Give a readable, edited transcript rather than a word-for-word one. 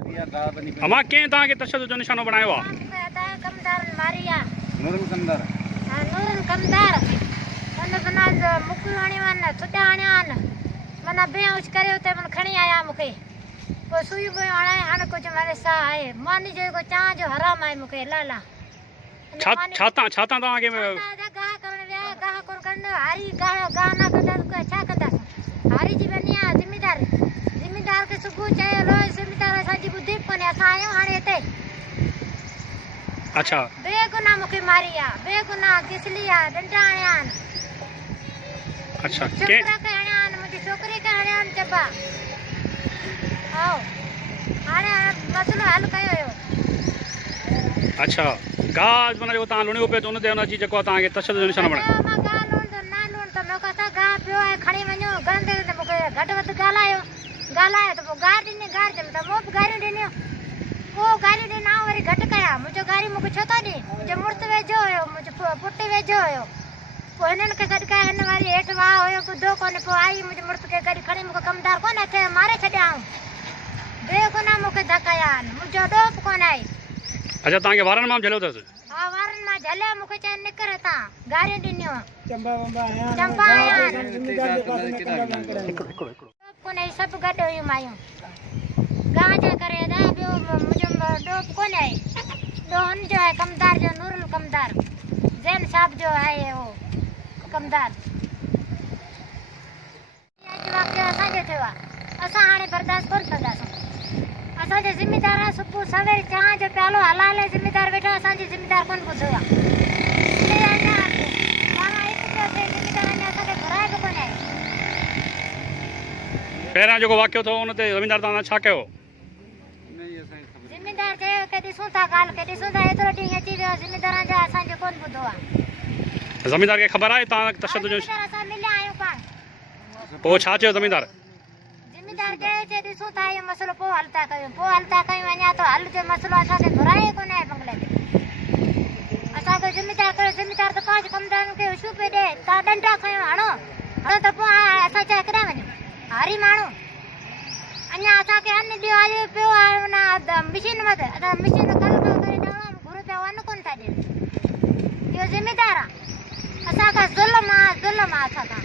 अमा कें तव्हांखे तशद्दुद जो निशानो बनायो आहे? कमदार मारिया नूरुल कंदर नूरुल कमदार मन बना मुकुल आणियान छुटा आणियान मना बेहोश करे उते मन खणी आया मुखे को सुई बो आणे हाने कुछ मारे सा आहे मानी जो को चा जो हराम आहे मुखे लाला छाता तव्हांखे गाह करण व्या गाह कोन करन हारी गाह ना कंदा को छा कंदा हारी जी बनिया जिम्मेदार के सुबह चाहे लो जिम्मेदार असांजी बुद्धि कोने असां आयो हाणे हिते। अच्छा बेगुनाह मुखे मारिया बेगुनाह किसलिया डंडा आयान अच्छा छोकरा के आयान मुझे छोकरी के आयान चबा आओ हाणे मसलो हल कयो हो। अच्छा गाज माना जो तव्हां लुणियो पे उन ते उन जी जेको तव्हांखे तशद्दुद जो निशानो बनायो मां गा लूण तो ना लूण तो मको ता गा पियो है खणी वणो गंदे ते मुखे घट वध गालायो तो वो गार दिने गार जम त मोप गारी दिने वो गारी दे ना वरी घट कया मुझे गारी मुखे छतो दी मुझे मुर्त वेजो होयो मुझे पुट्टी वेजो होयो को हिनन के सदका हिन वाली हेठ वा होयो बुधो कोने पो आई मुझे मुर्त के गाड़ी खणी मुखे कमदार कोने थे मारे छड्याऊं बेगुनाह मुखे धकाया मुझो डोप कोन आई। अच्छा तव्हांखे वारनि मां झलियो अथसि? हां वारनि मां झले मुखे चए निकर ता गारी दिनियो चंबा कोने सब गड हुई मायूं गांजा करे दा बियो मुझे डोप कोने आई दोन जो है कमदार जो नूरुल कमदार जैन साहब जो है वो कमदार आज वक्त असा जे थवा असा हाने बर्दाश्त कोन कंदास असा जे जिम्मेदार सुबह सवेरे चा जो प्यालो हलाले जिम्मेदार बैठा असा जी जिम्मेदार कोन बुझोया पहिरियां जेको वाक़ियो थियो उन ते ज़मीनदार तव्हां छा कयो? जिम्मेदार चयो के ॾिसूं था ॻाल्हि के ॾिसूं था एतिरो ॾींहुं अची वियो जिम्मेदारनि जा असांजो कोन ॿुधो आहे। ज़मीनदार खे ख़बर आहे तव्हां तशद्दुद जो असां मिलिया आहियूं पाण पोइ छा चयो ज़मीनदार? जिम्मेदार चयो ॾिसूं था इहो मसइलो पोइ हल था कयूं अञा तो हल जो मसइलो असांखे घुराए कोन आहे बंगले ते असांखे जिम्मेदार कयो जिम्मेदार त पांच कमदारनि खे हुशू पे ॾे तव्हां डंडा खयो हणो त पोइ असां चाहे केॾां वञूं हारी माण्हू अञा असांखे अन्न ॾियो आहे पियो आहे हुन मशीन मत असां मशीन कल करे ॾियणो घुर पिया अन्न कोन था ॾियनि इहो ज़िम्मेदार आहे असांखां ज़ुल्म आहे असांखां